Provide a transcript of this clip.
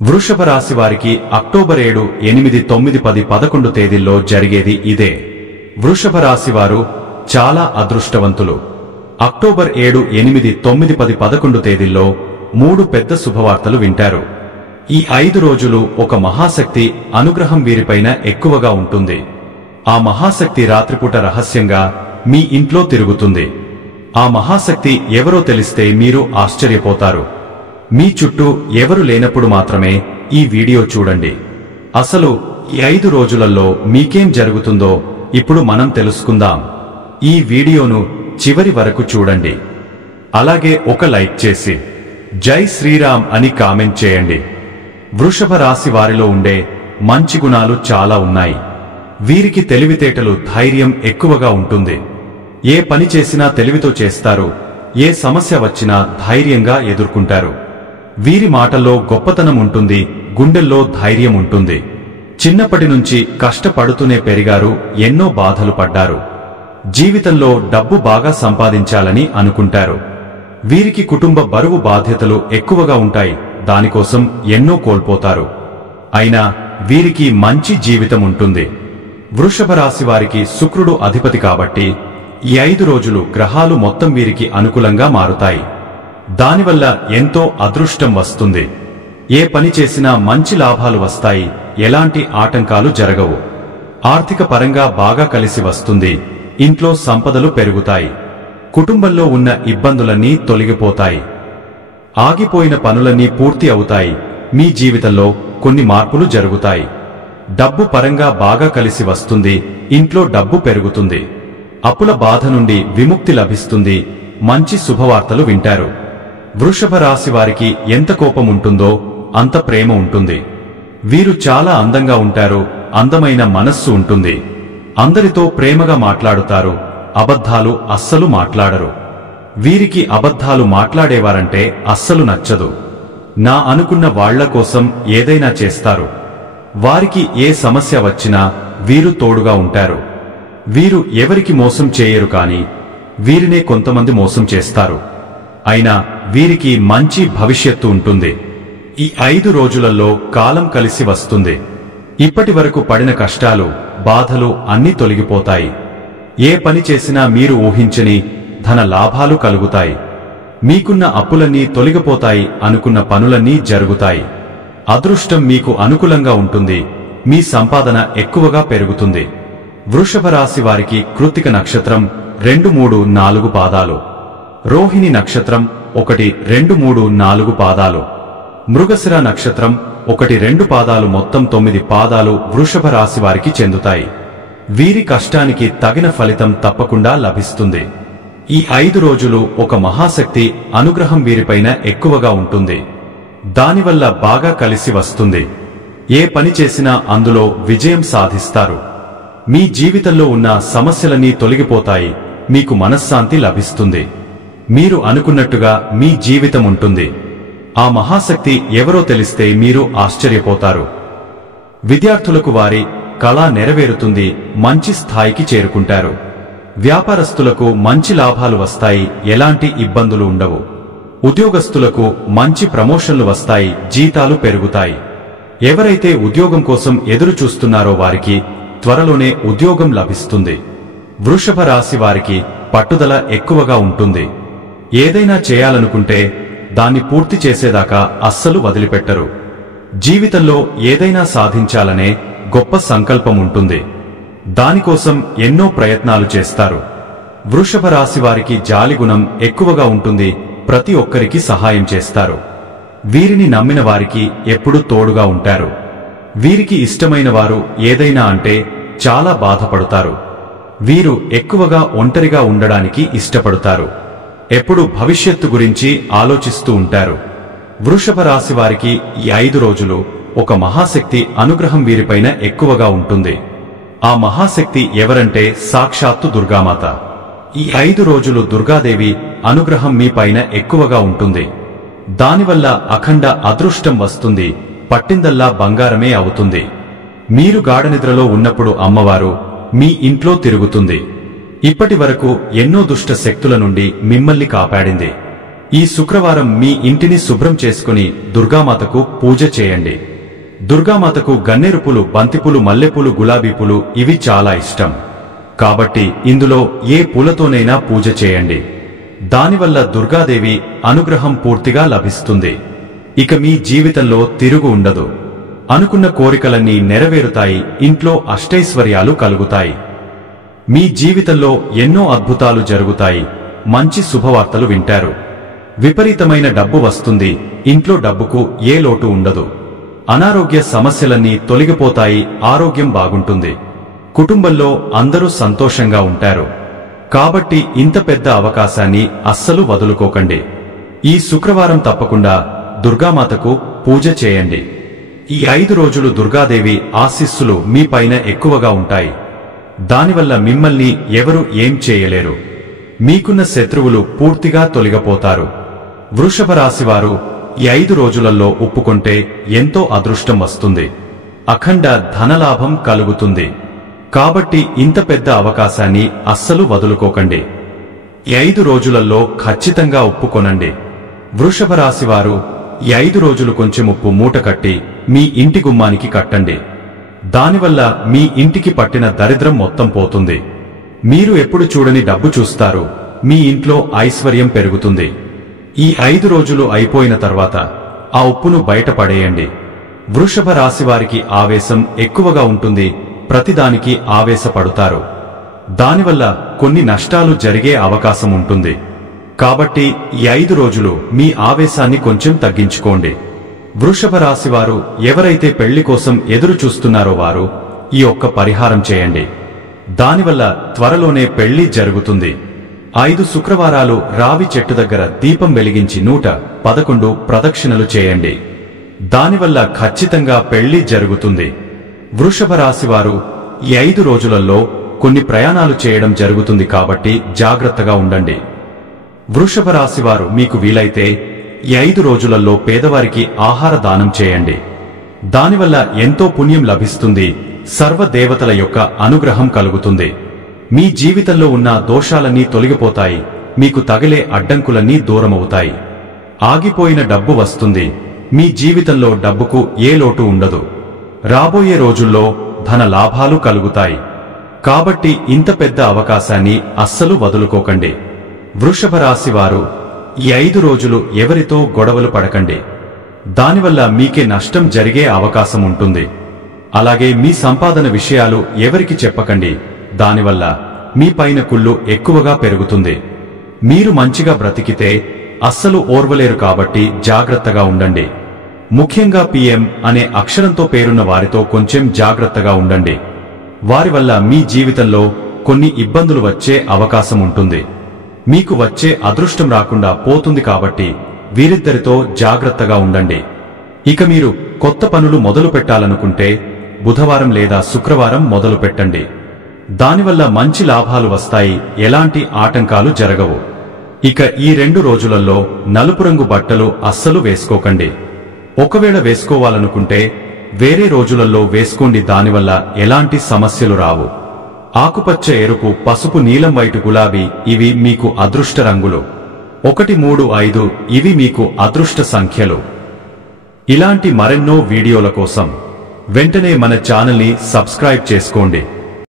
వృషభ రాశి వారికి అక్టోబర్ 7, 8, 9, 10, 11 తేదీల్లో జరిగేది ఇదే. వృషభ రాశి వారు చాలా అదృష్టవంతులు. అక్టోబర్ 7, 8, 9, 10, 11 తేదీల్లో 3 పెద్ద శుభవార్తలు వింటారు. ఈ 5 రోజులు ఒక మహాశక్తి అనుగ్రహం వీరిపైన ఎక్కువగా ఉంటుంది. ఆ మహాశక్తి రాత్రిపూట రహస్యంగా మీ ఇంట్లో తిరుగుతుంది. ఆ మహాశక్తి ఎవరో తెలిస్తే మీరు ఆశ్చర్యపోతారు. మీ చుట్టూ ఎవరు లేనప్పుడు మాత్రమే ఈ వీడియో చూడండి. అసలు ఈ 5 రోజులలో మీకేం జరుగుతుందో ఇప్పుడు మనం తెలుసుకుందాం. ఈ వీడియోను చివరి వరకు చూడండి. అలాగే ఒక లైక్ చేసి జై శ్రీరామ్ అని కామెంట్ చేయండి. వృషభ రాశి వారిలో ఉండే మంచి గుణాలు చాలా ఉన్నాయి. వీరికి తెలివితేటలు, ధైర్యం ఎక్కువగా ఉంటుంది. ఏ పని చేసినా తెలివితో చేస్తారు. ఏ సమస్య వచ్చినా ధైర్యంగా ఎదుర్కొంటారు. వీరి మాటల్లో గొప్పతనం ఉంటుంది, గుండెల్లో ధైర్యం ఉంటుంది. చిన్నప్పటి నుంచి కష్టపడుతూనే పెరిగారు, ఎన్నో బాధలు పడ్డారు. జీవితంలో డబ్బు బాగా సంపాదించాలని అనుకుంటారు. వీరికి కుటుంబ బరువు, బాధ్యతలు ఎక్కువగా ఉంటాయి. దానికోసం ఎన్నో కోల్పోతారు. అయినా వీరికి మంచి జీవితం ఉంటుంది. వృషభ రాశి వారికి శుక్రుడు అధిపతి కాబట్టి ఈ 5 రోజులు గ్రహాలు మొత్తం వీరికి అనుకూలంగా మారుతాయి. దానివల్ల ఎంతో అదృష్టం వస్తుంది. ఏ పని చేసినా మంచి లాభాలు వస్తాయి. ఎలాంటి ఆటంకాలు జరగవు. ఆర్థిక పరంగా బాగా కలిసి వస్తుంది. ఇంట్లో సంపదలు పెరుగుతాయి. కుటుంబంలో ఉన్న ఇబ్బందులన్నీ తొలగిపోతాయి. ఆగిపోయిన పనులన్నీ పూర్తి అవుతాయి. మీ జీవితంలో కొన్ని మార్పులు జరుగుతాయి. డబ్బు పరంగా బాగా కలిసి వస్తుంది. ఇంట్లో డబ్బు పెరుగుతుంది. అప్పుల బాధ నుండి విముక్తి లభిస్తుంది. మంచి శుభవార్తలు వింటారు. వృషభ రాశి వారికి ఎంత కోపం ఉంటుందో అంత ప్రేమ ఉంటుంది. వీరు చాలా అందంగా ఉంటారు. అందమైన మనస్సు ఉంటుంది. అందరితో ప్రేమగా మాట్లాడుతారు. అబద్ధాలు అస్సలు మాట్లాడరు. వీరికి అబద్ధాలు మాట్లాడేవారంటే అస్సలు నచ్చదు. నా అనుకున్న వాళ్ల కోసం ఏదైనా చేస్తారు. వారికి ఏ సమస్య వచ్చినా వీరు తోడుగా ఉంటారు. వీరు ఎవరికి మోసం చేయరు, కానీ వీరినే కొంతమంది మోసం చేస్తారు. అయినా వీరికి మంచి భవిష్యత్తు ఉంటుంది. ఈ 5 రోజులలో కాలం కలిసి వస్తుంది. ఇప్పటి వరకు పడిన కష్టాలు, బాధలు అన్నీ తొలగిపోతాయి. ఏ పని చేసినా మీరు ఊహించని ధన లాభాలు కలుగుతాయి. మీకున్న అప్పులన్నీ తొలగిపోతాయి. అనుకున్న పనులన్నీ జరుగుతాయి. అదృష్టం మీకు అనుకూలంగా ఉంటుంది. మీ సంపాదన ఎక్కువగా పెరుగుతుంది. వృషభ రాశి వారికి కృత్తిక నక్షత్రం 2, 3, 4 పాదాలు, రోహిణి నక్షత్రం 1, 2, 3, 4 పాదాలు, మృగశిర నక్షత్రం 1, 2 పాదాలు, మొత్తం 9 పాదాలు వృషభ రాశి వారికి చెందుతాయి. వీరి కష్టానికి తగిన ఫలితం తప్పకుండా లభిస్తుంది. ఈ 5 రోజులు ఒక మహాశక్తి అనుగ్రహం వీరిపైన ఎక్కువగా ఉంటుంది. దానివల్ల బాగా కలిసి వస్తుంది. ఏ పని చేసినా అందులో విజయం సాధిస్తారు. మీ జీవితంలో ఉన్న సమస్యలన్నీ తొలగిపోతాయి. మీకు మనశ్శాంతి లభిస్తుంది. మీరు అనుకున్నట్టుగా మీ జీవితం ఉంటుంది. ఆ మహాశక్తి ఎవరో తెలిస్తే మీరు ఆశ్చర్యపోతారు. విద్యార్థులకు వారి కళ నెరవేరుతుంది. మంచి స్థాయికి చేరుకుంటారు. వ్యాపారస్తులకు మంచి లాభాలు వస్తాయి. ఎలాంటి ఇబ్బందులు ఉండవు. ఉద్యోగస్తులకు మంచి ప్రమోషన్లు వస్తాయి. జీతాలు పెరుగుతాయి. ఎవరైతే ఉద్యోగం కోసం ఎదురు చూస్తున్నారో వారికి త్వరలోనే ఉద్యోగం లభిస్తుంది. వృషభ రాశి వారికి పట్టుదల ఎక్కువగా ఉంటుంది. ఏదైనా చేయాలనుకుంటే దాన్ని పూర్తి చేసేదాకా అస్సలు వదిలిపెట్టరు. జీవితంలో ఏదైనా సాధించాలనే గొప్ప సంకల్పం ఉంటుంది. దానికోసం ఎన్నో ప్రయత్నాలు చేస్తారు. వృషభ రాశి వారికి జాలిగుణం ఎక్కువగా ఉంటుంది. ప్రతి ఒక్కరికి సహాయం చేస్తారు. వీరిని నమ్మిన వారికి ఎప్పుడూ తోడుగా ఉంటారు. వీరికి ఇష్టమైన వారు ఏదైనా అంటే చాలా బాధపడతారు. వీరు ఎక్కువగా ఒంటరిగా ఉండడానికి ఇష్టపడతారు. ఎప్పుడు భవిష్యత్తు గురించి ఆలోచిస్తూ ఉంటారు. వృషభ రాశి వారికి ఈ 5 రోజులు ఒక మహాశక్తి అనుగ్రహం వీరిపైన ఎక్కువగా ఉంటుంది. ఆ మహాశక్తి ఎవరంటే సాక్షాత్తు దుర్గామాత. ఈ 5 రోజులు దుర్గాదేవి అనుగ్రహం మీ పైన ఎక్కువగా ఉంటుంది. దానివల్ల అఖండ అదృష్టం వస్తుంది. పట్టిందల్లా బంగారమే అవుతుంది. మీరు గాఢనిద్రలో ఉన్నప్పుడు అమ్మవారు మీ ఇంట్లో తిరుగుతుంది. ఇప్పటి వరకు ఎన్నో దుష్ట శక్తుల నుండి మిమ్మల్ని కాపాడింది. ఈ శుక్రవారం మీ ఇంటిని శుభ్రం చేసుకుని దుర్గామాతకు పూజ చేయండి. దుర్గామాతకు గన్నేరుపులు, బంతిపూలు, మల్లెపూలు, గులాబీ పూలు ఇవి చాలా ఇష్టం. కాబట్టి ఇందులో ఏ పూలతోనైనా పూజ చేయండి. దానివల్ల దుర్గాదేవి అనుగ్రహం పూర్తిగా లభిస్తుంది. ఇక మీ జీవితంలో తిరుగు ఉండదు. అనుకున్న కోరికలన్నీ నెరవేరుతాయి. ఇంట్లో అష్టైశ్వర్యాలు కలుగుతాయి. మీ జీవితంలో ఎన్నో అద్భుతాలు జరుగుతాయి. మంచి శుభవార్తలు వింటారు. విపరీతమైన డబ్బు వస్తుంది. ఇంట్లో డబ్బుకు ఏ లోటు ఉండదు. అనారోగ్య సమస్యలన్నీ తొలగిపోతాయి. ఆరోగ్యం బాగుంటుంది. కుటుంబంలో అందరూ సంతోషంగా ఉంటారు. కాబట్టి ఇంత పెద్ద అవకాశాన్ని అస్సలు వదులుకోకండి. ఈ శుక్రవారం తప్పకుండా దుర్గామాతకు పూజ చేయండి. ఈ 5 రోజులు దుర్గాదేవి ఆశీస్సులు మీ పైన ఎక్కువగా ఉంటాయి. దానివల్ల మిమ్మల్ని ఎవరు ఏం చేయలేరు. మీకున్న శత్రువులు పూర్తిగా తొలగిపోతారు. వృషభ రాశివారు ఈ 5 రోజులలో ఒప్పుకుంటే ఎంతో అదృష్టం వస్తుంది. అఖండ ధనలాభం కలుగుతుంది. కాబట్టి ఇంత పెద్ద అవకాశాన్ని అస్సలు వదులుకోకండి. ఈ 5 రోజులలో ఖచ్చితంగా ఒప్పుకొనండి. వృషభ రాశివారు ఈ 5 రోజులు కొంచెం ఉప్పు మూట కట్టి మీ ఇంటి గుమ్మానికి కట్టండి. దానివల్ల మీ ఇంటికి పట్టిన దరిద్రం మొత్తం పోతుంది. మీరు ఎప్పుడు చూడని డబ్బు చూస్తారు. మీ ఇంట్లో ఐశ్వర్యం పెరుగుతుంది. ఈ 5 రోజులు అయిపోయిన తర్వాత ఆ ఉప్పును బయటపడేయండి. వృషభ రాశివారికి ఆవేశం ఎక్కువగా ఉంటుంది. ప్రతిదానికి ఆవేశపడుతారు. దానివల్ల కొన్ని నష్టాలు జరిగే అవకాశం ఉంటుంది. కాబట్టి ఈ 5 రోజులు మీ ఆవేశాన్ని కొంచెం తగ్గించుకోండి. వృషభ రాశివారు ఎవరైతే పెళ్లి కోసం ఎదురు చూస్తున్నారో వారు ఈ ఒక్క పరిహారం చేయండి. దానివల్ల త్వరలోనే పెళ్లి జరుగుతుంది. 5 శుక్రవారాలు రావి చెట్టు దగ్గర దీపం వెలిగించి 111 ప్రదక్షిణలు చేయండి. దానివల్ల ఖచ్చితంగా పెళ్లి జరుగుతుంది. వృషభ రాశివారు ఈ 5 రోజులలో కొన్ని ప్రయాణాలు చేయడం జరుగుతుంది. కాబట్టి జాగ్రత్తగా ఉండండి. వృషభ రాశివారు మీకు వీలైతే ఈ 5 రోజులలో పేదవారికి ఆహార దానం చేయండి. దానివల్ల ఎంతో పుణ్యం లభిస్తుంది. సర్వ దేవతల యొక్క అనుగ్రహం కలుగుతుంది. మీ జీవితంలో ఉన్న దోషాలన్నీ తొలగిపోతాయి. మీకు తగిలే అడ్డంకులన్నీ దూరమవుతాయి. ఆగిపోయిన డబ్బు వస్తుంది. మీ జీవితంలో డబ్బుకు ఏ లోటు ఉండదు. రాబోయే రోజుల్లో ధన లాభాలు కలుగుతాయి. కాబట్టి ఇంత పెద్ద అవకాశాన్ని అస్సలు వదులుకోకండి. వృషభ రాశివారు ఈ 5 రోజులు ఎవరితో గొడవలు పడకండి. దానివల్ల మీకే నష్టం జరిగే అవకాశం ఉంటుంది. అలాగే మీ సంపాదన విషయాలు ఎవరికి చెప్పకండి. దానివల్ల మీ పైన కుళ్ళు ఎక్కువగా పెరుగుతుంది. మీరు మంచిగా బ్రతికితే అస్సలు ఓర్వలేరు. కాబట్టి జాగ్రత్తగా ఉండండి. ముఖ్యంగా PM అనే అక్షరంతో పేరున్న వారితో కొంచెం జాగ్రత్తగా ఉండండి. వారి వల్ల మీ జీవితంలో కొన్ని ఇబ్బందులు వచ్చే అవకాశం ఉంటుంది. మీకు వచ్చే అదృష్టం రాకుండా పోతుంది. కాబట్టి వీరిద్దరితో జాగ్రత్తగా ఉండండి. ఇక మీరు కొత్త పనులు మొదలు పెట్టాలనుకుంటే బుధవారం లేదా శుక్రవారం మొదలు పెట్టండి. దానివల్ల మంచి లాభాలు వస్తాయి. ఎలాంటి ఆటంకాలు జరగవు. ఇక ఈ 2 రోజులలో నలుపు రంగు బట్టలు అస్సలు వేసుకోకండి. ఒకవేళ వేసుకోవాలనుకుంటే వేరే రోజులలో వేసుకోండి. దానివల్ల ఎలాంటి సమస్యలు రావు. ఆకుపచ్చ, ఎరుపు, పసుపు, నీలం, వైటు, గులాబీ ఇవి మీకు అదృష్ట రంగులు. 1, 3, 5 ఇవి మీకు అదృష్ట సంఖ్యలు. ఇలాంటి మరెన్నో వీడియోల కోసం వెంటనే మన ఛానల్ని సబ్స్క్రైబ్ చేసుకోండి.